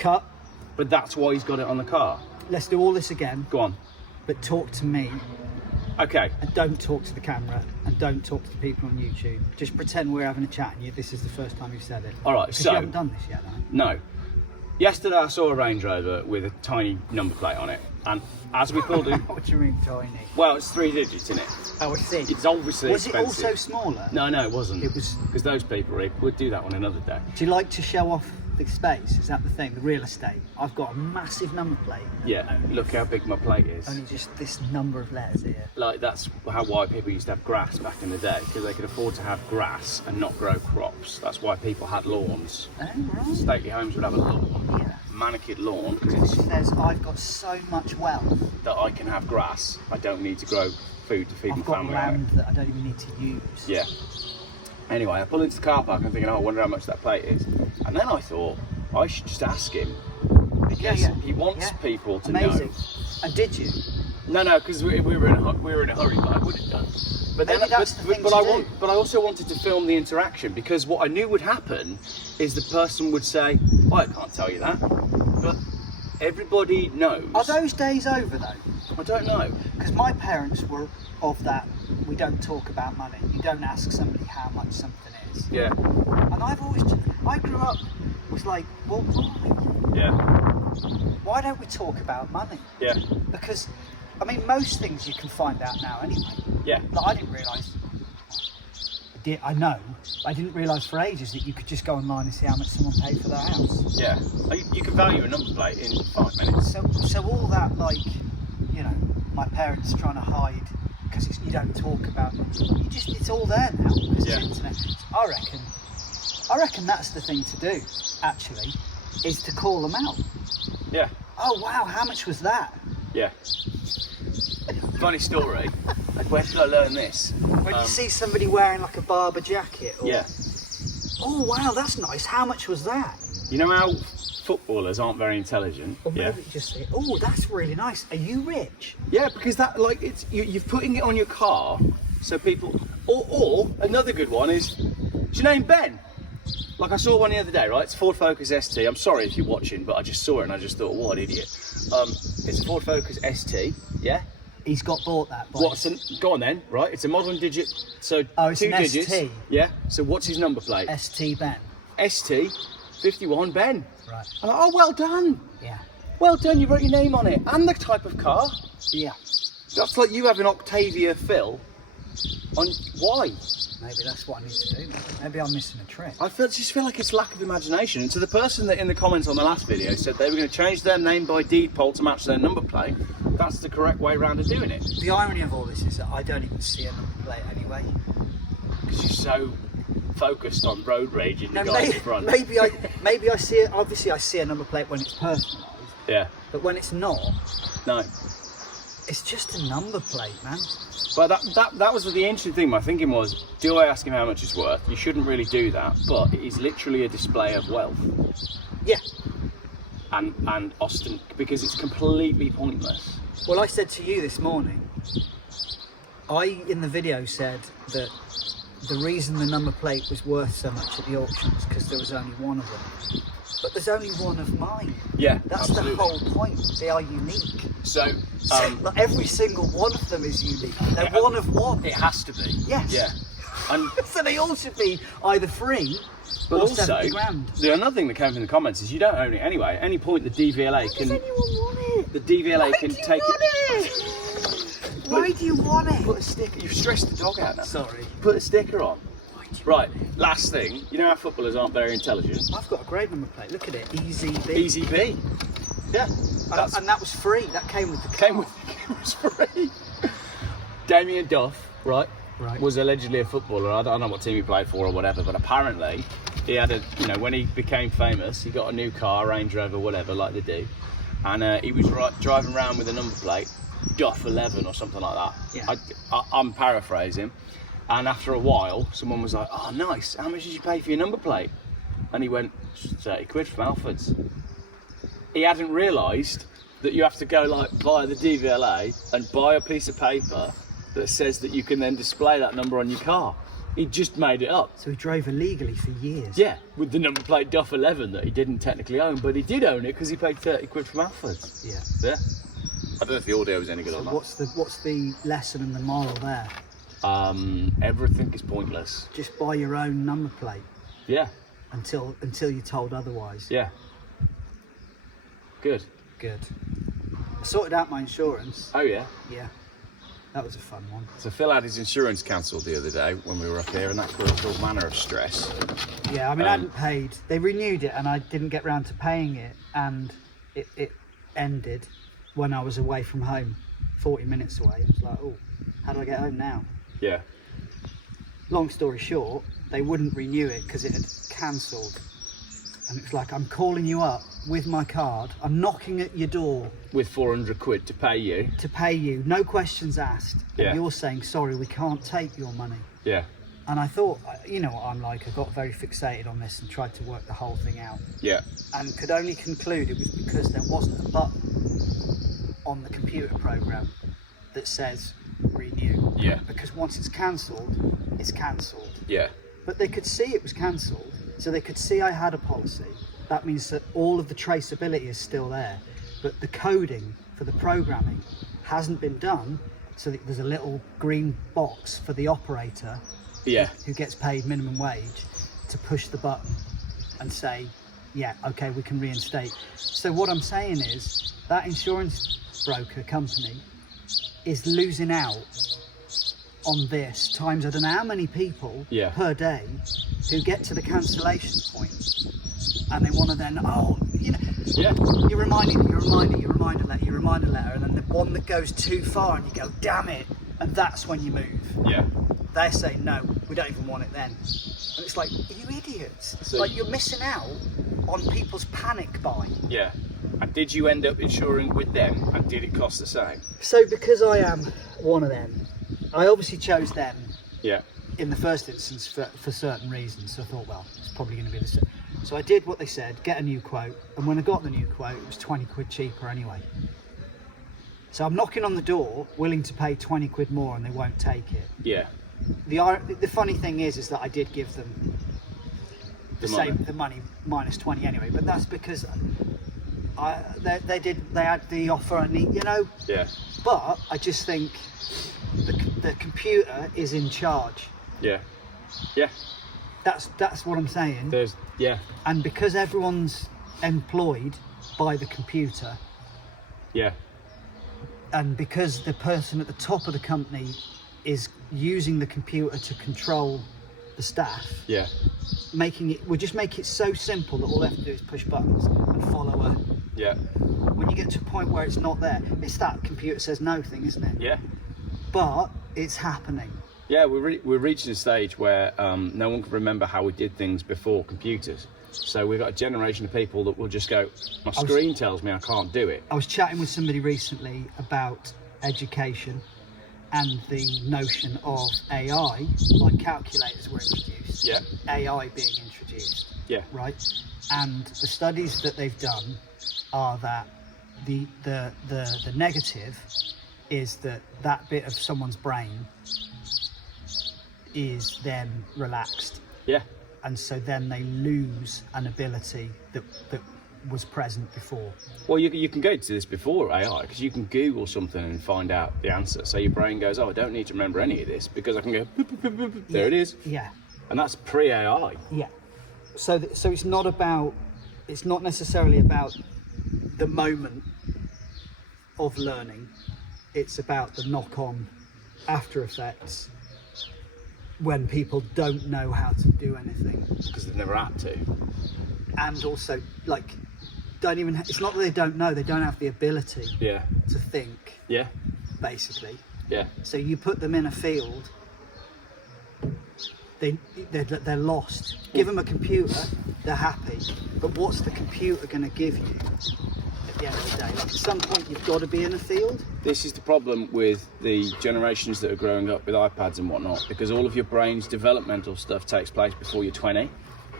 Cut. But that's why he's got it on the car. Let's do all this again. Go on. But talk to me. Okay. And don't talk to the camera. And don't talk to the people on YouTube. Just pretend we're having a chat and this is the first time you've said it. All right, Because so... you haven't done this yet, though. No. Yesterday I saw a Range Rover with a tiny number plate on it. And as we pulled in... What do you mean tiny? Well, it's 3 digits in it. Oh, I see. It's obviously expensive. Was it also smaller? No, it wasn't. It was... Because those people would do that on another day. Do you like to show off the space? Is that the thing? The real estate? I've got a massive number plate. Yeah, look how big my plate is. Only just this number of letters here. Like, that's why people used to have grass back in the day, because they could afford to have grass and not grow crops. That's why people had lawns. Oh, right. Stately homes would have a lawn. Yeah. Manicured lawn. It says, I've got so much wealth that I can have grass. I don't need to grow food to feed my I've got family. land that I don't even need to use. Yeah. Anyway, I pull into the car park and thinking, oh, I wonder how much that plate is. And then I thought, I should just ask him. Because he wants people to know. And did you? No, because we were in a hurry, but I would have done. But then, but I also wanted to film the interaction, because what I knew would happen is the person would say, oh, I can't tell you that. But everybody knows. Are those days over though? I don't know. Because my parents were of that, we don't talk about money. You don't ask somebody how much something is. Yeah. And I grew up, was like, well, why? Yeah. Why don't we talk about money? Yeah. Because, I mean, most things you can find out now anyway. Yeah. Like, I didn't realise, I know, I didn't realise for ages that you could just go online and see how much someone paid for their house. Yeah. You can value a number plate in 5 minutes. So all that, like, you know, my parents trying to hide, because you don't talk about it. It's all there now, because it's internet. I reckon that's the thing to do, actually, is to call them out. Yeah. Oh wow, how much was that? Yeah. Funny story. Where did I learn this? When you see somebody wearing like a Barber jacket. Or, yeah. Oh wow, that's nice. How much was that? You know how footballers aren't very intelligent? Or maybe just say, oh, that's really nice. Are you rich? Yeah, because that, like, it's you're putting it on your car, so people. Or another good one is, is your name Ben? Like, I saw one the other day, right? It's Ford Focus ST. I'm sorry if you're watching, but I just saw it and I just thought, what an idiot. It's a Ford Focus ST, yeah? He's got bought that. Go on then, right? It's a model and digit, so it's 2 an digits. ST. Yeah. So what's his number plate? ST Ben. ST 51 Ben. Right. I'm like, oh, well done. Yeah. Well done. You wrote your name on it and the type of car. Yeah. That's like you have an Octavia Phil. On why? Maybe that's what I need to do. Maybe I'm missing a trick. Just feel like it's lack of imagination. And to the person that in the comments on the last video said they were going to change their name by deed poll to match their number plate, that's the correct way round of doing it. The irony of all this is that I don't even see a number plate anyway. Because you're so focused on road rage in the guys in front. Maybe I see it. Obviously, I see a number plate when it's personalised. Yeah. But when it's not, no. It's just a number plate, man. But that was the interesting thing. My thinking was, do I ask him how much it's worth? You shouldn't really do that, but it is literally a display of wealth. Yeah. And Austin, because it's completely pointless. Well, I said to you this morning, in the video said that the reason the number plate was worth so much at the auction was because there was only one of them. But there's only one of mine. Yeah, that's absolutely. the whole point. They are unique. So every single one of them is unique. They're one of one. It has to be. Yes. Yeah. And so they all should be either free but or also, 70 grand. The another thing that came from the comments is you don't own it anyway. At any point the DVLA can. Does anyone want it? The DVLA can take it. Why do you want it? Put a sticker. You've stressed the dog out now. Sorry. Put a sticker on. Right, last thing, you know how footballers aren't very intelligent? I've got a great number plate, look at it, Easy B. Easy B. Yeah. And that was free, that came with the car. It was free. Damien Duff, right, was allegedly a footballer. I don't know what team he played for or whatever, but apparently he had when he became famous, he got a new car, Range Rover, whatever, like they do. And he was driving around with a number plate, Duff 11 or something like that. Yeah. I'm paraphrasing. And after a while, someone was like, oh, nice, how much did you pay for your number plate? And he went, 30 quid from Alfred's. He hadn't realised that you have to go via the DVLA and buy a piece of paper that says that you can then display that number on your car. He just made it up. So he drove illegally for years. Yeah, with the number plate Duff 11 that he didn't technically own, but he did own it because he paid 30 quid from Alfred's. Yeah. Yeah. I don't know if the audio was any good So or not. what's the lesson and the moral there? Everything is pointless. Just buy your own number plate Yeah. until you're told otherwise. Yeah. Good. Good. I sorted out my insurance. Oh yeah. Yeah. That was a fun one. So Phil had his insurance cancelled the other day when we were up here, and that caused all manner of stress. Yeah, I mean, I hadn't paid. They renewed it, and I didn't get round to paying it, and it ended when I was away from home, 40 minutes away. I was like, oh, how do I get home now? Yeah. Long story short, they wouldn't renew it because it had cancelled. And it's like, I'm calling you up with my card. I'm knocking at your door. With 400 quid to pay you. To pay you, no questions asked. Yeah. And you're saying, sorry, we can't take your money. Yeah. And I thought, you know what I'm like, I got very fixated on this and tried to work the whole thing out. Yeah. And could only conclude it was because there wasn't a button on the computer program that says renew. Yeah. Because once it's cancelled, it's cancelled. Yeah. But they could see it was cancelled, so they could see I had a policy. That means that all of the traceability is still there, but the coding for the programming hasn't been done, so that there's a little green box for the operator Yeah. who gets paid minimum wage to push the button and say, yeah, okay, we can reinstate. So what I'm saying is that insurance broker company is losing out on this times I don't know how many people per day who get to the cancellation point and they want to then, oh, you know, you reminder letter, and then the one that goes too far and you go, damn it, and that's when you move. Yeah. They say, no, we don't even want it then. And it's like, are you idiots? So, like, you're missing out on people's panic buy. Yeah. And did you end up insuring with them, and did it cost the same? So because I am one of them, I obviously chose them Yeah. in the first instance for certain reasons. So I thought, well, it's probably going to be the same. So I did what they said, get a new quote. And when I got the new quote, it was 20 quid cheaper anyway. So I'm knocking on the door, willing to pay 20 quid more, and they won't take it. Yeah. The funny thing is that I did give them the money minus 20 anyway, but that's because they had the offer I need, you know. Yeah. But I just think the computer is in charge. Yeah. Yeah. That's what I'm saying. And because everyone's employed by the computer. Yeah. And because the person at the top of the company is using the computer to control the staff. Yeah. We'll just make it so simple that all they have to do is push buttons and follow her. Yeah. When you get to a point where it's not there, it's that computer says no thing, isn't it? Yeah. But it's happening. Yeah, we're reaching a stage where no one can remember how we did things before computers. So we've got a generation of people that will just go, my screen tells me I can't do it. I was chatting with somebody recently about education and the notion of AI, like calculators were introduced. Yeah. AI being introduced. Yeah. Right? And the studies that they've done are that the negative is that bit of someone's brain is then relaxed. Yeah. And so then they lose an ability that was present before. Well, you can go to this before AI, because you can Google something and find out the answer. So your brain goes, oh, I don't need to remember any of this because I can go, boop, boop, boop, boop, boop. There it is. Yeah. And that's pre-AI. Yeah. So it's not necessarily about the moment of learning. It's about the knock-on after effects when people don't know how to do anything because they've never had to, and also like it's not that they don't know, they don't have the ability to think, basically. So you put them in a field, they're lost. Give them a computer, they're happy, but what's the computer going to give you at the end of the day? Like, at some point you've got to be in a field. This is the problem with the generations that are growing up with iPads and whatnot, because all of your brain's developmental stuff takes place before you're 20,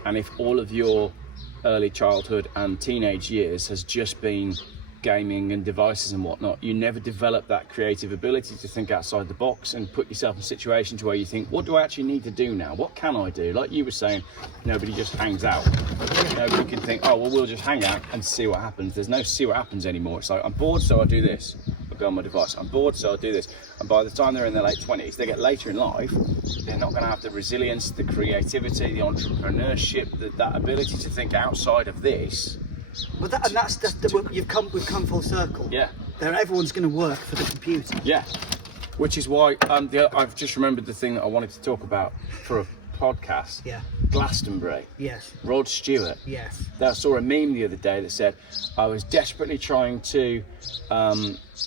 and if all of your early childhood and teenage years has just been gaming and devices and whatnot, you never develop that creative ability to think outside the box and put yourself in situations where you think, what do I actually need to do now? What can I do? Like you were saying, nobody just hangs out. Nobody can think, oh, well, we'll just hang out and see what happens. There's no see what happens anymore. It's like, I'm bored, so I'll do this. I'll go on my device. I'm bored, so I'll do this. And by the time they're in their late 20s, they get later in life, they're not going to have the resilience, the creativity, the entrepreneurship, that ability to think outside of this. But we've come full circle. Yeah. Everyone's going to work for the computer. Yeah. Which is why I've just remembered the thing that I wanted to talk about for a podcast. Yeah. Glastonbury. Yes. Rod Stewart. Yes. I saw a meme the other day that said, I was desperately trying to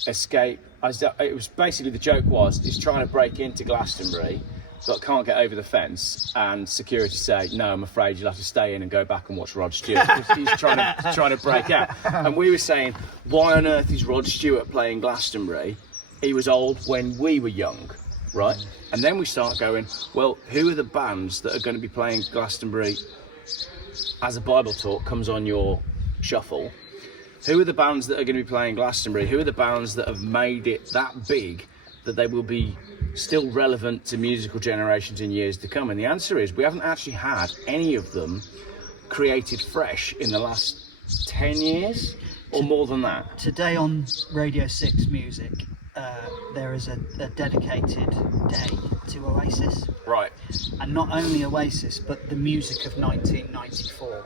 escape. It was basically, the joke was, he's trying to break into Glastonbury, but can't get over the fence, and security say, no, I'm afraid you'll have to stay in and go back and watch Rod Stewart, because he's trying to break out. And we were saying, why on earth is Rod Stewart playing Glastonbury? He was old when we were young, right? And then we start going, well, who are the bands that are going to be playing Glastonbury as a Bible talk comes on your shuffle? Who are the bands that are going to be playing Glastonbury? Who are the bands that have made it that big that they will be still relevant to musical generations in years to come? And the answer is, we haven't actually had any of them created fresh in the last 10 years or more than that. Today on Radio 6 Music, there is a dedicated day to Oasis. Right. And not only Oasis, but the music of 1994.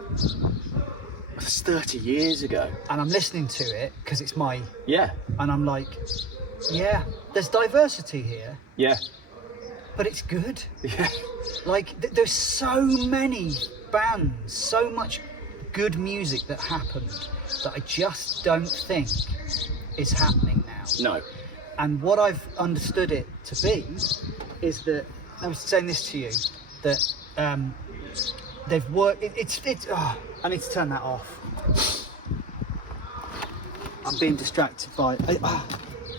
That's 30 years ago. And I'm listening to it because it's my... Yeah. And I'm like, yeah, there's diversity here. Yeah. But it's good. Yeah. Like, there's so many bands, so much good music that happened that I just don't think is happening now. No. And what I've understood it to be is that, I was saying this to you, that they've worked, I need to turn that off. I'm being distracted by,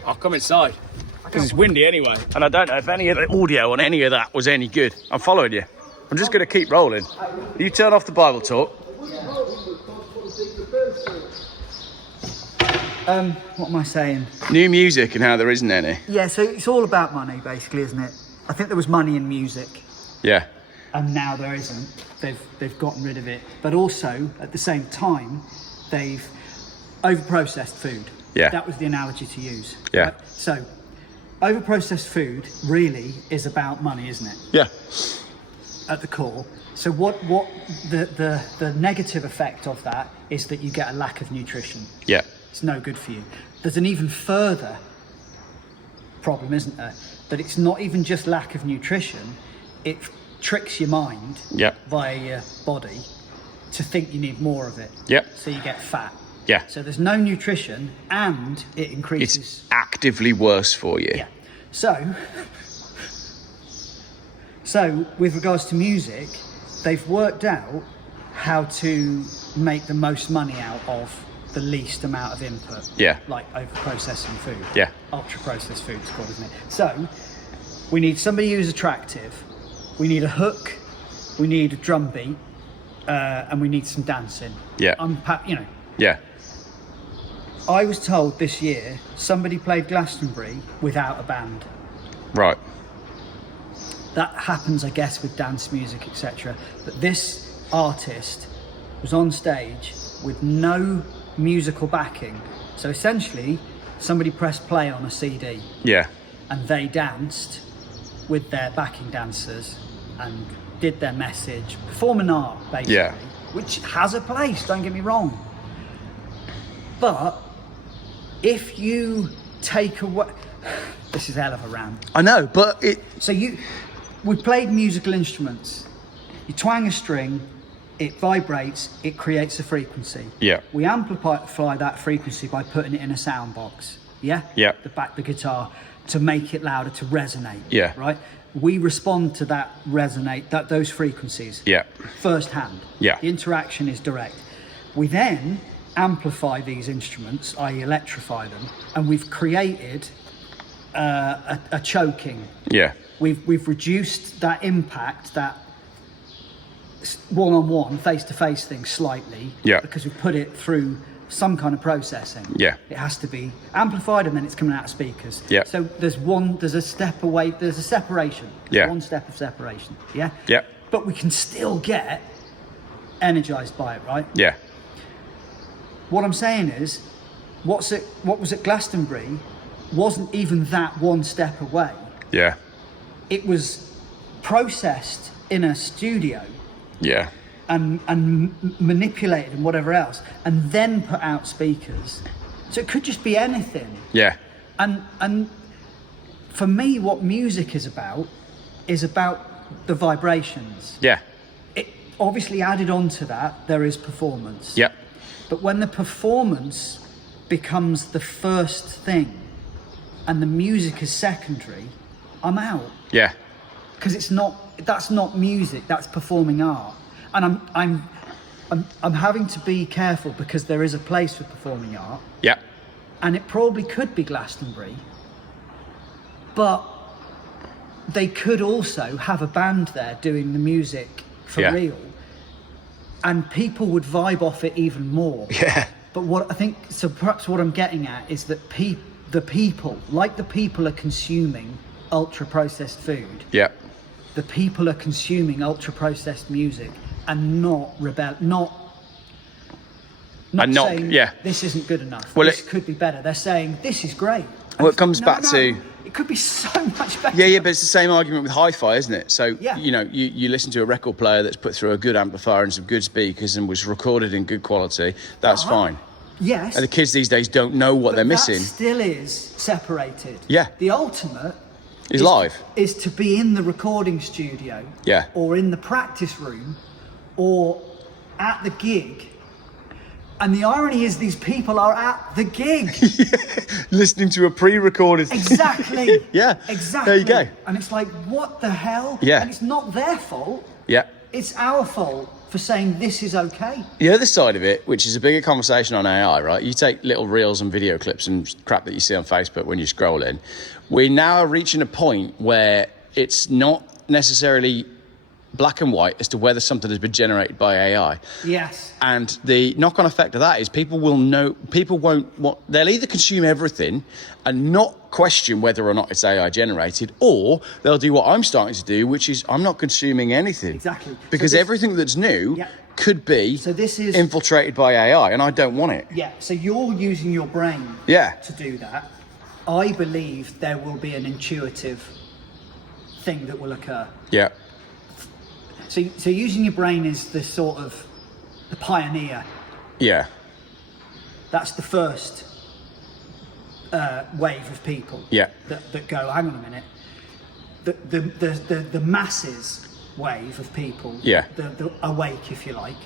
I'll come inside. Because it's windy anyway. And I don't know if any of the audio on any of that was any good. I'm following you. I'm just going to keep rolling. You turn off the Bible talk. What am I saying? New music and how there isn't any. Yeah, so it's all about money, basically, isn't it? I think there was money in music. Yeah. And now there isn't. They've gotten rid of it. But also, at the same time, they've overprocessed food. Yeah. That was the analogy to use. Yeah. Right? So, overprocessed food really is about money, isn't it? Yeah. At the core. So what the negative effect of that is that you get a lack of nutrition. Yeah. It's no good for you. There's an even further problem, isn't there? That it's not even just lack of nutrition, it tricks your mind via your body to think you need more of it. Yeah. So you get fat. Yeah. So there's no nutrition and it increases. It's actively worse for you. Yeah. So with regards to music, they've worked out how to make the most money out of the least amount of input. Yeah. Like over-processing food. Yeah. Ultra-processed food it's called, isn't it? So we need somebody who's attractive, we need a hook, we need a drum beat, and we need some dancing. Yeah. Yeah. I was told this year somebody played Glastonbury without a band. Right. That happens, I guess, with dance music, etc. But this artist was on stage with no musical backing. So essentially, somebody pressed play on a CD. Yeah. And they danced with their backing dancers and did their message, performing art, basically. Yeah. Which has a place, don't get me wrong. But if you take away... This is a hell of a rant. I know, but it... So we played musical instruments. You twang a string, it vibrates, it creates a frequency. Yeah. We amplify that frequency by putting it in a sound box. Yeah? Yeah. The guitar to make it louder, to resonate. Yeah. Right? We respond to that those frequencies. Yeah. Firsthand. Yeah. The interaction is direct. We then amplify these instruments, i.e. electrify them, and we've created a choking. Yeah. We've reduced that impact, that one-on-one, face-to-face thing slightly. Yeah. Because we've put it through some kind of processing. Yeah. It has to be amplified, and then it's coming out of speakers. Yeah. So there's a step away, there's a separation. Yeah. One step of separation. Yeah? Yeah. But we can still get energized by it, right? Yeah. What I'm saying is, what was at Glastonbury wasn't even that one step away. Yeah. It was processed in a studio Yeah. and manipulated and whatever else, and then put out speakers. So it could just be anything. Yeah. And for me, what music is about the vibrations. Yeah. It obviously added on to that, there is performance. Yep. But when the performance becomes the first thing and the music is secondary, I'm out. Yeah. Because that's not music, that's performing art. And I'm having to be careful, because there is a place for performing art, Yep. and it probably could be Glastonbury, but they could also have a band there doing the music for Yeah. real, and people would vibe off it even more. Yeah. But what I think, so perhaps what I'm getting at is that the people are consuming ultra processed food, Yep. the people are consuming ultra processed music and not saying yeah. this isn't good enough. Well, This it- could be better. They're saying this is great. Well, it comes back to- it could be so much better. Yeah, but it's the same argument with hi-fi, isn't it? So, Yeah. you know, you listen to a record player that's put through a good amplifier and some good speakers and was recorded in good quality, that's fine. Yes. And the kids these days don't know what but they're that missing. still is separated. Yeah. The ultimate Is live. is to be in the recording studio. Yeah. Or in the practice room, or at the gig. And the irony is, these people are at the gig. Listening to a pre-recorded... Exactly. Yeah. Exactly. There you go. And it's like, what the hell? Yeah. And it's not their fault. Yeah. It's our fault for saying this is okay. The other side of it, which is a bigger conversation on AI, right? You take little reels and video clips and crap that you see on Facebook when you're scrolling. We now are reaching a point where it's not necessarily black and white as to whether something has been generated by AI. Yes. And the knock-on effect of that is people won't want, they'll either consume everything and not question whether or not it's AI generated, or they'll do what I'm starting to do, which is I'm not consuming anything. Exactly. Because So this- everything that's new Yeah. could be So this is... infiltrated by AI, and I don't want it. Yeah, so you're using your brain Yeah. to do that. I believe there will be an intuitive thing that will occur. Yeah. So using your brain is the sort of the pioneer. Yeah. That's the first wave of people. Yeah. That go, hang on a minute. The masses wave of people. Yeah. The awake, if you like,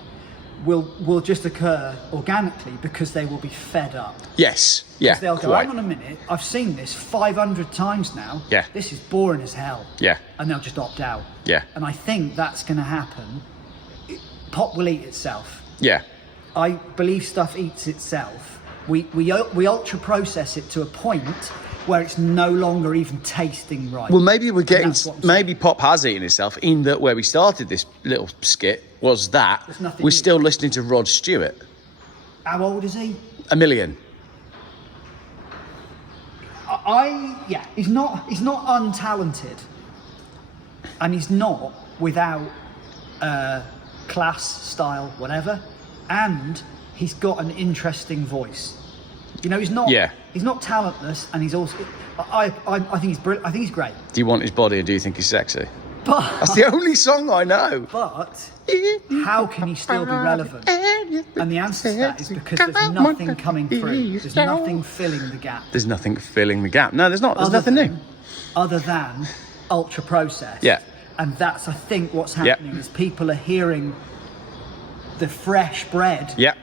will just occur organically, because they will be fed up. Yes. Yeah. They'll go, quite. hang on a minute, I've seen this 500 times now. Yeah. This is boring as hell. Yeah. And they'll just opt out. Yeah. And I think that's going to happen. Pop will eat itself. Yeah. I believe stuff eats itself. We ultra process it to a point where it's no longer even tasting right. Well, maybe we're getting, that's what I'm maybe pop has eaten itself, in that where we started this little skit was that There's nothing we're new. still listening to Rod Stewart. How old is he? A million. Yeah, he's not untalented, and he's not without class, style, whatever, and he's got an interesting voice. You know, he's not. Yeah. He's not talentless, and he's also. I think he's brilliant. I think he's great. Do you want his body, or do you think he's sexy? But That's the only song I know. but how can he still be relevant? And the answer to that is because there's nothing coming through. There's nothing filling the gap. There's nothing filling the gap. No, there's not. There's nothing new. Other than ultra processed. Yeah. And that's, I think, what's happening is people are hearing the fresh bread. Yeah.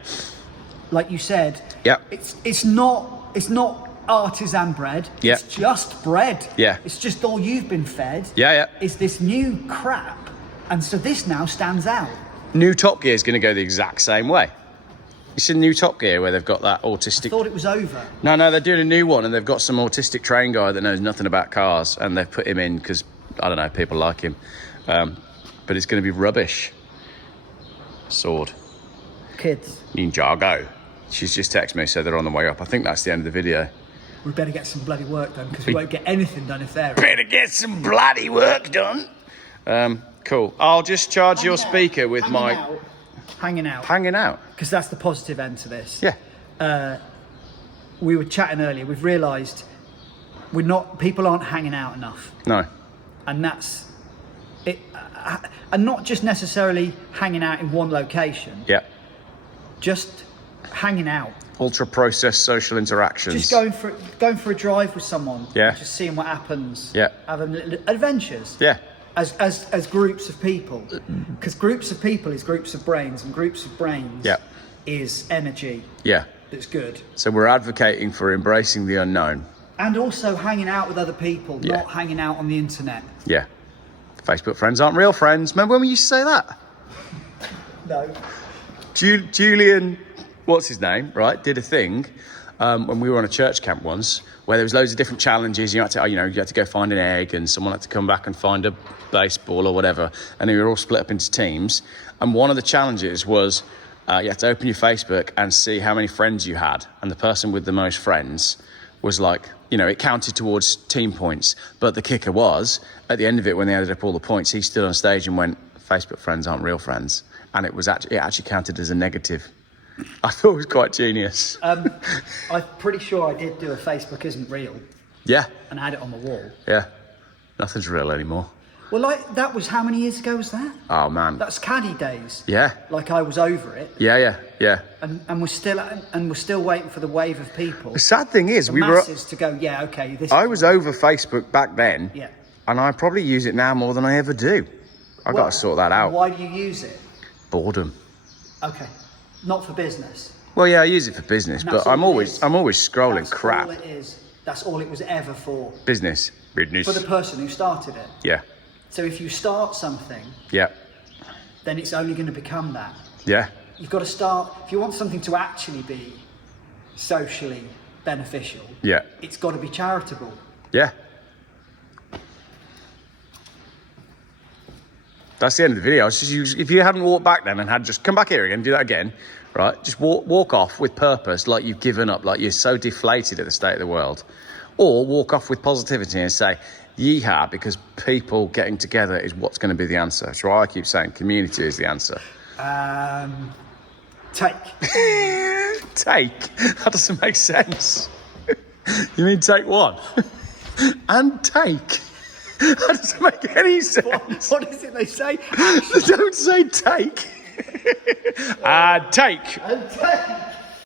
Like you said. Yeah. It's not artisan bread. Yeah. It's just bread. Yeah. It's just all you've been fed. Yeah, yeah. Is this new crap. And so this now stands out. New Top Gear is going to go the exact same way. You see New Top Gear where they've got that I autistic... thought it was over. No, they're doing a new one, and they've got some autistic train guy that knows nothing about cars, and they've put him in because, I don't know, people like him. But it's going to be rubbish. Sword. Kids. Ninjago. She's just texted me, so they're on the way up. I think that's the end of the video. We better get some bloody work done, because we won't get anything done if they're... Better get some bloody work done. Cool. I'll just charge your speaker with Hanging out. Hanging out. Because that's the positive end to this. Yeah. We were chatting earlier. We've realised people aren't hanging out enough. No. And that's it. And not just necessarily hanging out in one location. Yeah. Just hanging out. Ultra processed social interactions. Just going for a drive with someone. Yeah. Just seeing what happens. Yeah. Having little adventures. Yeah. As groups of people, because groups of people is groups of brains, and groups of brains is energy. Yeah. That's good. So we're advocating for embracing the unknown. And also hanging out with other people, not hanging out on the internet. Yeah. Facebook friends aren't real friends. Remember when we used to say that? No. Julian, what's his name, right, did a thing when we were on a church camp once where there was loads of different challenges. You had to go find an egg, and someone had to come back and find a baseball or whatever. And we were all split up into teams. And one of the challenges was you had to open your Facebook and see how many friends you had. And the person with the most friends was like, it counted towards team points. But the kicker was, at the end of it, when they added up all the points, he stood on stage and went, Facebook friends aren't real friends. And it actually counted as a negative. I thought it was quite genius. I'm pretty sure I did do a Facebook isn't real. Yeah. And I had it on the wall. Yeah. Nothing's real anymore. Well, that was, how many years ago was that? Oh, man. That's caddy days. Yeah. Like, I was over it. Yeah. And we're still waiting for the wave of people. The sad thing is, masses to go, okay, this I was over Facebook back then. Yeah. And I probably use it now more than I ever do. I've got to sort that out. Why do you use it? Boredom. Okay. Not for business. Well, yeah, I use it for business, but I'm always scrolling crap. That's all it is. That's all it was ever for. Business. For the person who started it. Yeah. So if you start something, then it's only going to become that. Yeah. You've got to start, if you want something to actually be socially beneficial, it's got to be charitable. Yeah. That's the end of the video. If you hadn't walked back then and had just come back here again, do that again, right? Just walk off with purpose, like you've given up, like you're so deflated at the state of the world. Or walk off with positivity and say, yeehaw, because people getting together is what's going to be the answer. That's why I keep saying community is the answer. Take. Take? That doesn't make sense. You mean take one? And take? That doesn't make any sense. What is it they say? They don't say take. Take. And take.